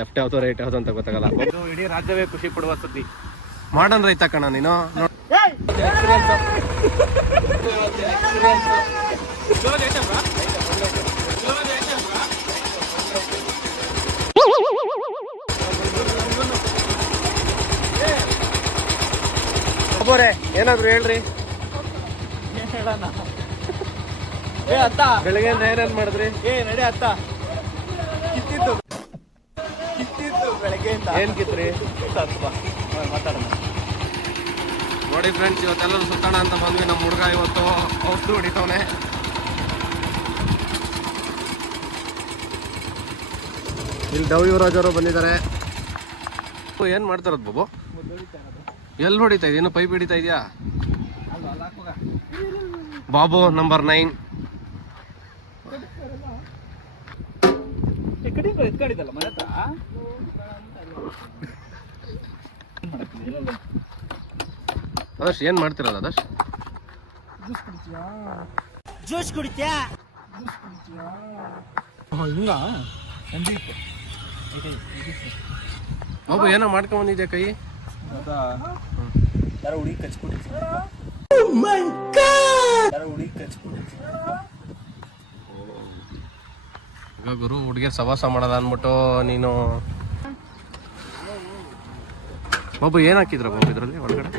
Left ಯಾವ್ದು right ಯಾವ್ದು ಅಂತ ಗೊತ್ತಾಗಲ್ಲ. ಇಡೀ ರಾಜ್ಯವೇ ಖುಷಿ ಪಡುವ ಸುದ್ದಿ. ಮಾಡರ್ನ್ ರೈತ ಕಣ ನೀನು. ಏನಾದ್ರು ಹೇಳ್ರಿ. ಬೆಳಗ್ಗೆ ಏನೇನ್ ಮಾಡಿದ್ರಿ? ನಡೆ ಅತ್ತ ಕಿತ್ತಿದ್ದು ಬೆಳಗ್ಗೆಯಿಂದ ಏನ್ ಕಿತ್ರಿ? ಮಾತಾಡೋಣ ನೋಡಿ ಫ್ರೆಂಡ್ಸ್, ಇವತ್ತೆಲ್ಲರೂ ಸುತ್ತೋಣ ಅಂತ ಬಂದ್ವಿ. ನಮ್ಮ ಹುಡುಗ ಇವತ್ತು ಔಷಧಿ ಹೊಡಿತವನೆ. ಇಲ್ಲಿ ಡವ್ ಯುವರಾಜ್ ಅವರು ಬಂದಿದ್ದಾರೆ. ಏನ್ ಮಾಡ್ತಾರದ್ ಬಾಬು? ಎಲ್ಲಿ ಹೊಡಿತಾ ಇದೀಯ? ಪೈಪ್ ಹಿಡಿತಾ ಇದೆಯಾ ಬಾಬು? ನಂಬರ್ 9 ಎತ್ಕೊಂಡಿದ್ದಲ್ಲ ಮನೆ ಹತ್ರ. ಅದರ್ಶ್ ಏನ್ ಮಾಡ್ತಿರಲ್ಲ ಅದರ್ಶ್? ಜ್ಯೂಸ್ ಕುಡಿತ್ಯಾ? ಹಿಂಗ ಬಾಬು ಏನೋ ಮಾಡ್ಕೊಂಡ್ ಬಂದಿದ್ಯಾ ಕೈ? ಯಾರೋ ಹುಡುಗಿ ಕಚ್ಕೊಟ್ಟಿದ್ರು. ಈಗ ಗುರು ಹುಡುಗಿಯರ್ ಸವಾಸ ಮಾಡೋದ ಅಂದ್ಬಿಟ್ಟು ನೀನು ಬಾಬು ಏನ್ ಹಾಕಿದ್ರ ಬಾಬು ಇದ್ರಲ್ಲಿ ಒಳಗಡೆ?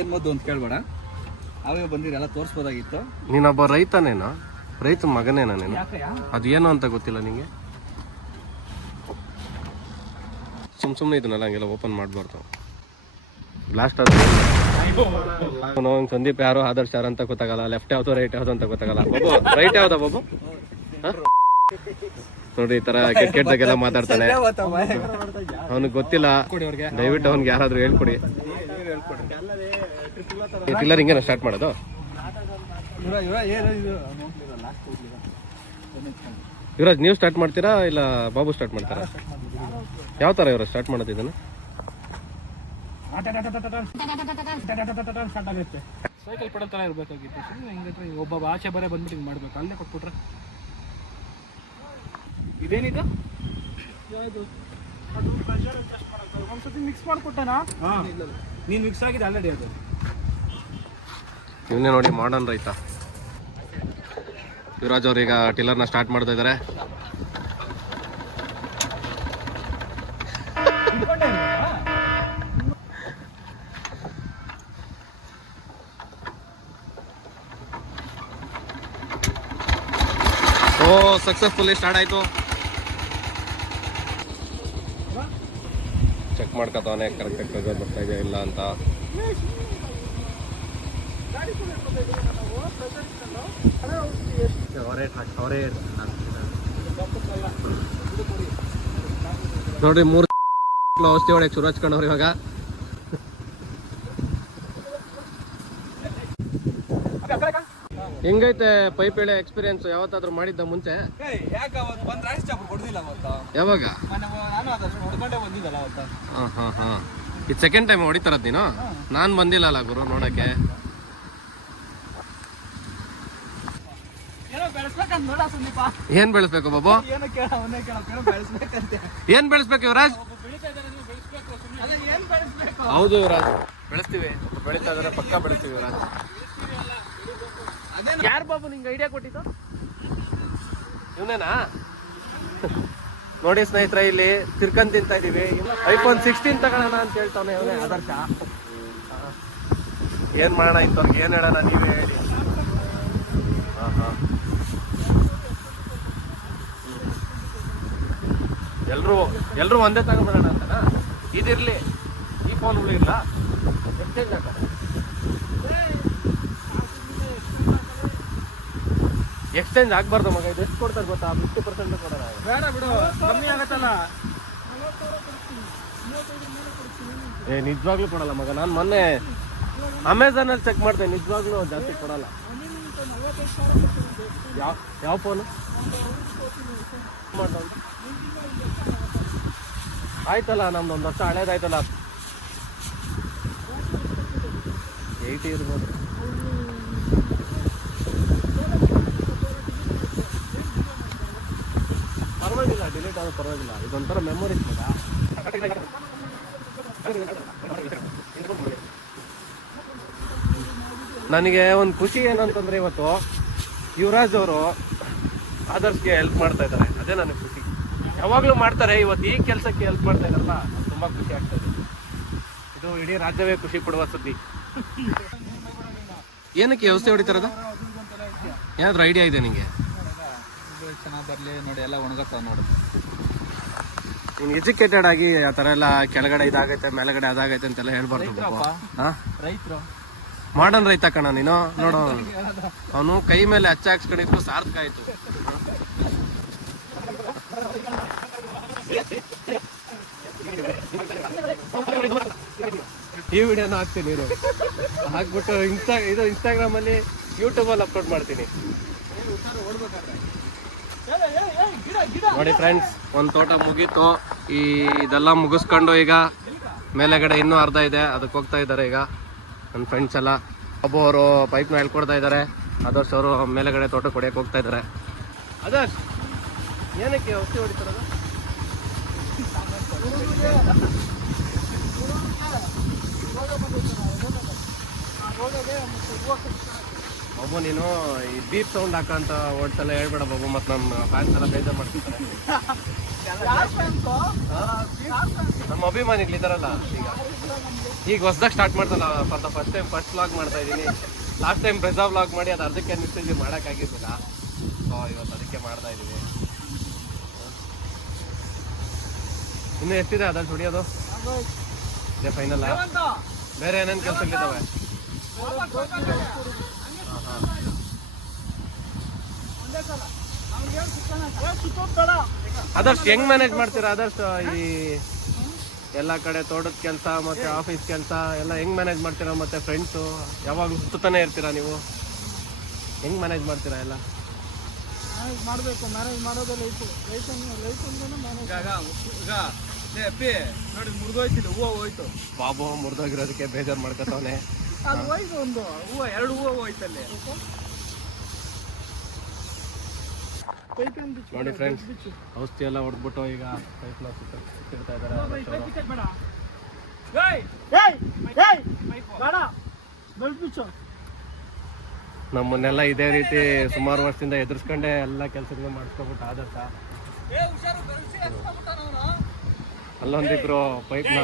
ಏನ್ ಮದ್ದು ಅಂತ ಕೇಳ್ಬೇಡ, ಅವೇ ಬಂದಿರ ಎಲ್ಲ ತೋರಿಸ್ಬೋದಾಗಿತ್ತು. ನೀನೊಬ್ಬ ರೈತನೇನೋ? ರೈತ ಮಗನೇನ ನೀನು? ಅದು ಏನು ಅಂತ ಗೊತ್ತಿಲ್ಲ ನಿಂಗೆ? ಸುಮ್ಮನೆ ಇದನ್ನೆಲ್ಲ ಹಂಗೆಲ್ಲ ಓಪನ್ ಮಾಡಬಾರ್ದು. ಲಾಸ್ಟ್ ಅವನು ಸಂದೀಪ್ ಯಾರು ಆದರ್ಶ್ ಯಾರು ಅಂತ ಗೊತ್ತಾಗಲ್ಲ. ಲೆಫ್ಟ್ ಯಾವ್ದು ರೈಟ್ ಯಾವ್ದು ಅಂತ ಗೊತ್ತಾಗಲ್ಲ. ಬಾಬು ರೈಟ್ ಯಾವ್ದ ಬಾಬು? ನೋಡಿ ಈ ತರ ಕೆಟ್ಟದಾಗೆಲ್ಲ ಮಾತಾಡ್ತಾನೆ. ಅವನಿಗೆ ಗೊತ್ತಿಲ್ಲ. ದಯವಿಟ್ಟು ಅವ್ನಿಗೆ ಯಾರಾದ್ರೂ ಹೇಳ್ಕೊಡಿ. ಟಿಲ್ಲರ್ ಹಿಂಗೇನ ಸ್ಟಾರ್ಟ್ ಮಾಡೋದು? ಯುವರಾಜ್ ನೀವು ಸ್ಟಾರ್ಟ್ ಮಾಡ್ತೀರಾ ಇಲ್ಲ ಬಾಬು ಸ್ಟಾರ್ಟ್ ಮಾಡ್ತಾರಾ? ಯಾವ ತರ ಇವ್ರ ಸ್ಟಾರ್ಟ್ ಮಾಡೋದು ಇದನ್ನ? ಸೈಕಲ್ ಪಡಲ್ ತರ ಇರ್ಬೇಕಾಗಿತ್ತು. ಹಿಂಗಂದ್ರೆ ಒಬ್ಬ ಆಚೆ ಬರೇ ಬಂದ್ಬಿಟ್ಟು ಹಿಂಗೆ ಮಾಡ್ಬೇಕು. ಅಲ್ಲೇ ಕೊಟ್ಬಿಟ್ರೆ ಇದೇನಿದು? ಯಾವುದು? ಅದು ಪ್ರೆಷರ್ ಅಡ್ಜಸ್ಟ್ ಮಾಡೋದು. ಒಂದ್ಸತಿ ಮಿಕ್ಸ್ ಮಾಡಿಕೊಟ್ಟನಾ? ನೀನು ಮಿಕ್ಸ್ ಆಗಿದೆ ಆಲ್ರೆಡಿ. ಅದು ಇವನ್ನೇ ನೋಡಿ ಮಾಡರ್ನ್ ರೈತ. ಯುವರಾಜ್ ಅವ್ರು ಈಗ ಟಿಲ್ಲರ್ನ ಸ್ಟಾರ್ಟ್ ಮಾಡ್ತಾ ಇದ್ದಾರೆ. ಓ ಸಕ್ಸಸ್ಫುಲ್ಲಿ ಸ್ಟಾರ್ಟ್ ಆಯ್ತು. ಚೆಕ್ ಮಾಡ್ಕೊತಾವನೆ ಕರೆಕ್ಟಾಗಿ ಪ್ರೆಷರ್ ಬರ್ತಾ ಇದೆಯಾ ಇಲ್ಲ ಅಂತ. ನೋಡ್ರಿ 3 ಔಷಧಿ ಹೊಡೆಯಕ್ಕೆ ಶುರು ಹಚ್ಕೊಂಡವ್ರು ಇವಾಗ. ಹೆಂಗೈತೆ ಪೈಪ್ ಎಳೆ ಎಕ್ಸ್ಪೀರಿಯನ್ಸ್? ಯಾವತ್ತಾದ್ರೂ ಮಾಡಿದ್ದ ಮುಂಚೆ? ಯಾವಾಗ? ಇದು ಸೆಕೆಂಡ್ ಟೈಮ್ ಹೊಡಿತಾರದ್ ನೀನು? ನಾನ್ ಬಂದಿಲ್ಲಲ್ಲ ಗುರು ನೋಡಕ್ಕೆ. ಏನ್ ಬೆಳೆಸ್ಬೇಕು ಬಾಬು? ಏನ್ ಬೆಳೆಸ್ಬೇಕು ಯುವರಾಜ್? ಹೌದು ಯುವರಾಜ್, ಬೆಳೆಸ್ತೀವಿ. ಬೆಳೀತಾ ಇದಾರೆ, ಪಕ್ಕ ಬೆಳೆಸ್ತೀವಿ ಯುವರಾಜ್. ಯಾರು ಬಾಬು ನಿಂಗೆ ಐಡಿಯಾ ಕೊಟ್ಟಿದ್ದು? ಇವನೇನಾ? ನೋಡಿ ಸ್ನೇಹಿತರೆ, ಇಲ್ಲಿ ತಿರ್ಕಂಡ್ ತಿಂತಾ ಇದೀವಿ. iPhone 16 ತಗೋಣ ಅಂತ ಹೇಳ್ತಾನೆ ಇವನೇ ಆದರ್ಶ. ಏನ್ ಮಾಡೋಣ ಇತ್ತವ್ರಿಗೆ? ಏನ್ ಹೇಳೋಣ ನೀವೇ ಹೇಳಿ. ಎಲ್ರು ಒಂದೇ ತಗೊಂಡ್ಬಿಡೋಣ ಅಂತನಾ? ಇದಿರ್ಲಿ, ಈ ಫೋನ್ಗಳು ಇಲ್ಲ, ಎಕ್ಸ್ಚೇಂಜ್ ಹಾಕೋಣ. ಎಕ್ಸ್ಚೇಂಜ್ ಆಗ್ಬಾರ್ದು ಮಗ. ಇದು ಎಷ್ಟು ಕೊಡ್ತಾರೆ ಗೊತ್ತಾ? 50% ಕೊಡೋಣ. ಬೇಡ ಬಿಡು, ಕಮ್ಮಿ ಆಗತ್ತಲ್ಲ. ನಿಜವಾಗ್ಲೂ ಕೊಡಲ್ಲ ಮಗ. ನಾನು ಮೊನ್ನೆ ಅಮೆಝಾನ್ ಅಲ್ಲಿ ಚೆಕ್ ಮಾಡ್ದೆ, ನಿಜವಾಗ್ಲೂ ಜಾಸ್ತಿ ಕೊಡಲ್ಲ. ಯಾವ ಫೋನು? ಆಯ್ತಲ್ಲ, ನಮ್ದು 1 ವರ್ಷ ಹಳೇದಾಯ್ತಲ್ಲ. 80 ಇರ್ಬೋದು. ಡಿಲೀಟ್ ಆದ್ರೂ ಪರವಾಗಿಲ್ಲ, ಇದೊಂಥರ ಮೆಮೊರೀಸ್ ಮಗ. ನನಗೆ ಒಂದು ಖುಷಿ ಏನಂತಂದ್ರೆ ಇವತ್ತು ಯುವರಾಜ್ ಅವರು ಆದರ್ಶ್ಗೆ ಹೆಲ್ಪ್ ಮಾಡ್ತಾ ಇದ್ದಾರೆ, ಅದೇ ನನಗೆ ಖುಷಿ. ಯಾವಾಗಲೂ ಮಾಡ್ತಾರೆ, ಇವತ್ತು ಈ ಕೆಲಸಕ್ಕೆ ಹೆಲ್ಪ್ ಮಾಡ್ತಾ ಇದ್ದಾರಲ್ಲ ತುಂಬ ಖುಷಿ ಆಗ್ತದೆ. ಇದು ಇಡೀ ರಾಜ್ಯವೇ ಖುಷಿ ಪಡುವ ಸುದ್ದಿ. ಏನಕ್ಕೆ ವ್ಯವಸ್ಥೆ ಹೊಡಿತಾರದ? ಏನಾದ್ರು ಐಡಿಯಾ ಇದೆ ನಿಂಗೆ? ಚೆನ್ನಾಗಿ ಬರಲಿ ನೋಡಿ, ಎಲ್ಲ ಒಣಗತ್ತಾವ ನೋಡು. ನೀನು ಎಜುಕೇಟೆಡ್ ಆಗಿ ಆ ಥರ ಎಲ್ಲ ಕೆಳಗಡೆ ಇದಾಗೈತೆ ಮೇಲೆಗಡೆ ಅದಾಗೈತೆ ಅಂತೆಲ್ಲ ಹೇಳ್ಬಾರ್ದು. ರೈತರು ಮಾಡರ್ನ್ ರೈತ ಕಣ ನೀನು. ನೋಡು, ಅವನು ಕೈ ಮೇಲೆ ಹಚ್ಚ ಹಾಕ್ಸ್ಕೊಂಡಿದ್ದು ಸಾರ್ಥಕ ಆಯ್ತು. ಈ ವಿಡಿಯೋನ ಹಾಕ್ತೀನಿ, ನೀನು ಹಾಕ್ಬಿಟ್ಟು ಇನ್ಸ್ಟಾಗ್ರಾಮ್ ಅಲ್ಲಿ ಯೂಟ್ಯೂಬ್ ಅಲ್ಲಿ ಅಪ್ಲೋಡ್ ಮಾಡ್ತೀನಿ. ನೋಡಿ ಫ್ರೆಂಡ್ಸ್, ಒಂದು ತೋಟ ಮುಗೀತು. ಇದೆಲ್ಲ ಮುಗಿಸ್ಕೊಂಡು ಈಗ ಮೇಲೆಗಡೆ ಇನ್ನೂ ಅರ್ಧ ಇದೆ, ಅದಕ್ಕೆ ಹೋಗ್ತಾ ಇದ್ದಾರೆ ಈಗ ನನ್ನ ಫ್ರೆಂಡ್ಸ್ ಎಲ್ಲ. ಒಬ್ಬ ಅವರು ಪೈಪ್ನ ಹೇಳ್ಕೊಡ್ತಾ ಇದ್ದಾರೆ, ಆದರ್ಶ್ ಅವರು ಮೇಲೆಗಡೆ ತೋಟಕ್ಕೆ ಹೊಡೆಯಕ್ಕೆ ಹೋಗ್ತಾ ಇದ್ದಾರೆ. ಆದರ್ಶ್ ಏನಕ್ಕೆ ಔಷಧಿ ಹೊಡಿತಾರದು? ಬಾಬು ನೀನು ಈ ಬೀಪ್ ಸೌಂಡ್ ಹಾಕಂತ ಓಡ್ಸಲ್ಲ ಹೇಳ್ಬೇಡ ಬಾಬು, ಮತ್ತೆ ನಮ್ಮ ಫ್ಯಾನ್ಸ್ ಎಲ್ಲ ಬೇಜಾರು ಮಾಡ್ತಿದ್ದಾರೆ. ನಮ್ಮ ಅಭಿಮಾನಿಗಳಿದ್ದಾರಲ್ಲ, ಈಗ ಹೊಸದಾಗಿ ಸ್ಟಾರ್ಟ್ ಮಾಡ್ತಲ್ಲ, for the first time first vlog ಮಾಡ್ತಾ ಇದ್ದೀನಿ. ಲಾಸ್ಟ್ ಟೈಮ್ ಬ್ರೆಜಾ ವ್ಲಾಗ್ ಮಾಡಿ ಅದು ಅರ್ಧಕ್ಕೆ ನಿಲ್ಸಿದ್ವಿ, ಮಾಡೋಕ್ಕಾಗಿರ್ಲಿಲ್ಲ. ಸೊ ಇವತ್ತು ಅದಕ್ಕೆ ಮಾಡ್ತಾ ಇದ್ದೀವಿ. ಇನ್ನು ಎಷ್ಟಿದೆ ಅದ್ರಲ್ಲಿ ಹೊಡಿಯೋದು? ಇದೇ ಫೈನಲ್? ಬೇರೆ ಏನೇನು ಕೆಲಸಗಳಿದ್ದಾವೆ? ಆದರ್ಶ್ ಹೆಂಗ್ ಮ್ಯಾನೇಜ್ ಮಾಡ್ತೀರಾ ಆದರ್ಶ್? ಈ ಎಲ್ಲ ಕಡೆ ತೋಟದ ಕೆಲಸ ಮತ್ತೆ ಆಫೀಸ್ ಕೆಲಸ ಎಲ್ಲ ಹೆಂಗ್ ಮ್ಯಾನೇಜ್ ಮಾಡ್ತೀರಾ? ಮತ್ತೆ ಫ್ರೆಂಡ್ಸು ಯಾವಾಗಲೂ ಸುತ್ತಾನೆ ಇರ್ತೀರಾ ನೀವು, ಹೆಂಗ್ ಮ್ಯಾನೇಜ್ ಮಾಡ್ತೀರಾ ಎಲ್ಲ? ಮಾಡಬೇಕು, ಮ್ಯಾನೇಜ್ ಮಾಡೋದೇ ಲೈಫು. ನೋಡಿ ಮುರಿದೋಯ್ತಿಲ್ಲ, ಹೂವು ಹೋಯ್ತು. ಬಾಬು ಮುರಿದೋಗಿರೋದಕ್ಕೆ ಬೇಜಾರು ಮಾಡ್ಕೊತವನೆ. ಅದು ಹೋಯ್ತು, ಒಂದು ಹೂವು, 2 ಹೂವು ಹೋಯ್ತಲ್ಲಿ. ನೋಡಿ ಫ್ರೆಂಡ್ಸ್, ಔಷಧಿ ಎಲ್ಲ ಹೊಡೆದ್ಬಿಟ್ಟು ಈಗ ಪೈಪ್ನ ಸುತ್ತಿಡ್ತಾ ಇದ್ದಾರೆ. ನಮ್ಮನ್ನೆಲ್ಲ ಇದೇ ರೀತಿ ಸುಮಾರು ವರ್ಷದಿಂದ ಎದುರಿಸ್ಕೊಂಡೆ ಎಲ್ಲ ಕೆಲಸಗಳು ಮಾಡಿಸ್ಕೊಬಿಟ್ಟು ಆದರ್ಶ. ಅಲ್ಲೊಂದಿಬ್ರು ಪೈಪ್ನ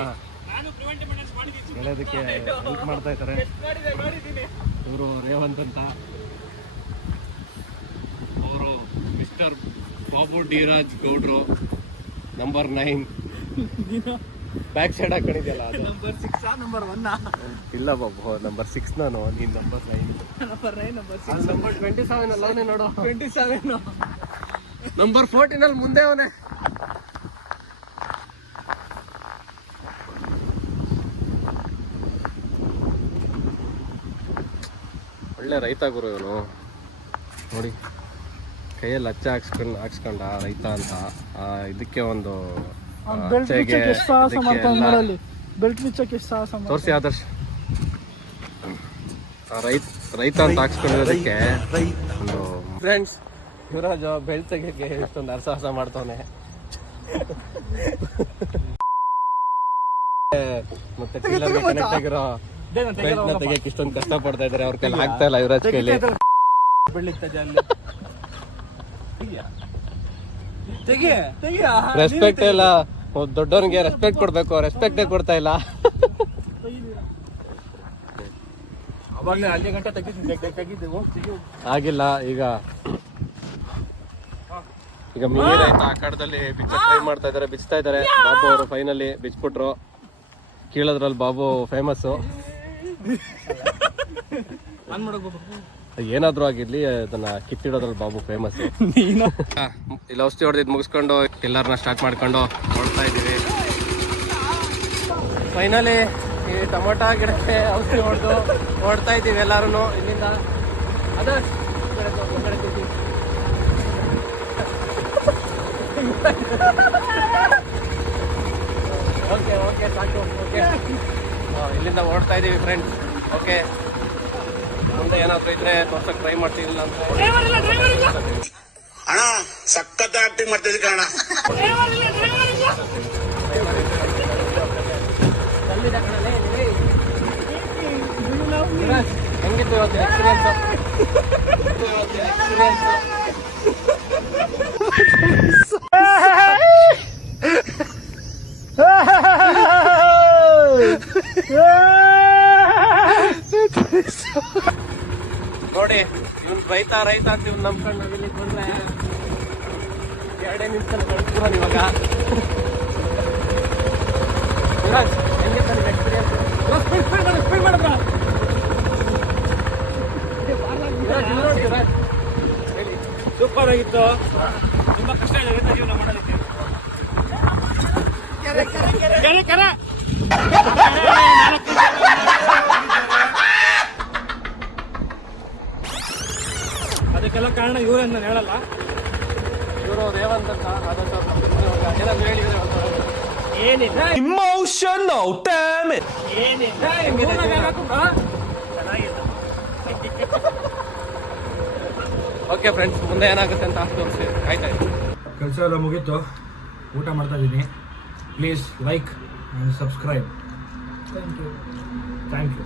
ಎಳೆಯೋದಕ್ಕೆ ಹೆಲ್ಪ್ ಮಾಡ್ತಾ ಇದ್ದಾರೆ. ಇವರು ರೇವಂತ್ ಅಂತ, ಅವರು ಮಿಸ್ಟರ್ ಬಾಬು ಡಿ ರಾಜ್ ಗೌಡ್ರು, ನಂಬರ್ 9. ಬ್ಯಾಕ್ ಸೈಡ್ ಹಾಕೊಂಡಿದ್ಯಲ್ಲ ಅದು ನಂಬರ್ 6 ನಂಬರ್ 1? ಇಲ್ಲ ಬಾಬು, ನಂಬರ್ 6 ನಾನು, ನೀನು ನಂಬರ್ 9. ನಂಬರ್ 27 ಅಲ್ಲ ಅವನೇ ನೋಡು. 27 ನಂಬರ್ 14 ಅಲ್ಲಿ ಮುಂದೆ ಅವನೇ. ಒಳ್ಳೆ ರೈತ ಗುರು ಇವನು. ನೋಡಿ ಕೈಯಲ್ಲಿ ಹಚ್ಚ ಹಾಕ್ಸ್ಕೊಂಡ ರೈತ ಅಂತ. ಇದಕ್ಕೆ ಒಂದು ತೋರಿಸಿ ಆದರ್ಶ್, ರೈತ ಅಂತ ಹಾಕ್ಸ್ಕೊಂಡಿರೋದಕ್ಕೆ ಒಂದು. ಫ್ರೆಂಡ್ಸ್, ಯುವರಾಜ್ ಬೆಳ್ ತೆಗಿಯಕ್ಕೆ ಇಷ್ಟೊಂದು ಅರಸಾಹಸ ಮಾಡ್ತಾವನೆ. ಮತ್ತೆ ಕನೆಕ್ಟ್ ಆಗಿರೋ ಬೆಲ್ಟ್ನ ತೆಗಿಯಕ್ಕೆ ಇಷ್ಟೊಂದು ಕಷ್ಟ ಪಡ್ತಾ ಇದಾರೆ. ಅವ್ರ ಕೈಲಿ ಆಗ್ತಾ ಇಲ್ಲ ಯುವರಾಜ್ ಕೈಲಿ. ರೆಸ್ಪೆಕ್ಟ್ ಇಲ್ಲ, ದೊಡ್ಡವನಿಗೆ ರೆಸ್ಪೆಕ್ಟ್ ಕೊಡ್ಬೇಕು, ರೆಸ್ಪೆಕ್ಟೇ ಕೊಡ್ತಾ ಇಲ್ಲ. ಅವಾಗಲೇ ಅಲ್ಲಿ ಗಂಟೆ ತೆಗಿದ್ದೆವು, ಆಗಿಲ್ಲ. ಈಗ ಮೀನಿ ರೈತ ಆ ಕಡದಲ್ಲಿ ಬಿಚ್ಚ ಟ್ರೈ ಮಾಡ್ತಾ ಇದಾರೆ, ಬಿಚ್ತಾ ಇದಾರೆ. ಬಾಬು ಅವರು ಫೈನಲಿ ಬಿಚ್ಬಿಟ್ರು. ಕೀಳದ್ರಲ್ಲಿ ಬಾಬು ಫೇಮಸ್ಸು. ಏನಾದ್ರೂ ಆಗಿರ್ಲಿ, ಅದನ್ನ ಕಿತ್ತಿಡೋದ್ರಲ್ಲಿ ಬಾಬು ಫೇಮಸ್. ಇಲ್ಲಿ ಔಷಧಿ ಹೊಡೆದಿದ್ದು ಮುಗಿಸ್ಕೊಂಡು ಎಲ್ಲರನ್ನ ಸ್ಟಾರ್ಟ್ ಮಾಡ್ಕೊಂಡು ನೋಡ್ತಾ ಇದ್ದೀವಿ. ಫೈನಲಿ ಈ ಟೊಮೊಟೊ ಗಿಡಕ್ಕೆ ಔಷಧಿ ಹೊಡೆದು ಓಡ್ತಾ ಇದ್ದೀವಿ ಎಲ್ಲರೂ ಇಲ್ಲಿಂದ. ಅದೇ ಓಕೆ ಓಕೆ ಸಾಕು. ಓಕೆ, ಇಲ್ಲಿಂದ ಓಡ್ತಾ ಇದ್ದೀವಿ ಫ್ರೆಂಡ್ಸ್. ಓಕೆ, ಮುಂದೆ ಏನಾದರೂ ಇದ್ರೆ ತೋರ್ಸಕ್ಕೆ ಟ್ರೈ ಮಾಡ್ತೀನಿಲ್ಲ ಅಂತ. ಸಖತ್ ಆಕ್ಟಿಂಗ್ ಮಾಡ್ತಿದ್ದೆ ಕಾರಣ. ಹೆಂಗಿತ್ತು ಇವತ್ತಿನ ಎಕ್ಸ್ಪೀರಿಯನ್ಸ್? ನೋಡಿ ಇವ್ನು ರೈತ ಅಂತ ಇವ್ನು ನಂಬ್ಕೊಂಡು ನಾವಿಲ್ಲಿ ಬಂದ್ರೆ 2 ನಿಮಿಷದಲ್ಲಿ ಕಳಿಸ್ಬೋದು ಇವಾಗ. ಯುವರಾಜ್ ಹೆಂಗಿತ್ತು ನಿಮ್ಗೆ ಎಕ್ಸ್ಪೀರಿಯನ್ಸ್? ಸ್ಪೀಡ್ ಮಾಡಿದ್ರ ಹೇಳಿ. ಸೂಪರ್ ಆಗಿತ್ತು. ತುಂಬಾ ಕಷ್ಟ ಇದೆ ರೈತ ಜೀವನ ಮಾಡೋದಕ್ಕೆ. ಕೆರೆ ಅದಕ್ಕೆಲ್ಲ ಕಾರಣ ಇವರನ್ನ ಹೇಳಲ್ಲ. ಇವರು ರೇವಂತ್ ಅಂತ ಏನಾದ್ರು ಹೇಳಿದ್ರೆ ಏನಿಲ್ಲ Emotional, damn it! ಏನಿಲ್ಲ ಹೆಂಗಿದೆ ಜೀವನ? ಚೆನ್ನಾಗಿಲ್ಲ. ಓಕೆ ಫ್ರೆಂಡ್ಸ್, ಮುಂದೆ ಏನಾಗುತ್ತೆ ಅಂತ ತೋರಿಸಿ ಆಯ್ತಾ. ಕೆಲಸ ಎಲ್ಲ ಮುಗೀತು, ಊಟ ಮಾಡ್ತಾ ಇದ್ದೀನಿ. Please like and subscribe. Thank you.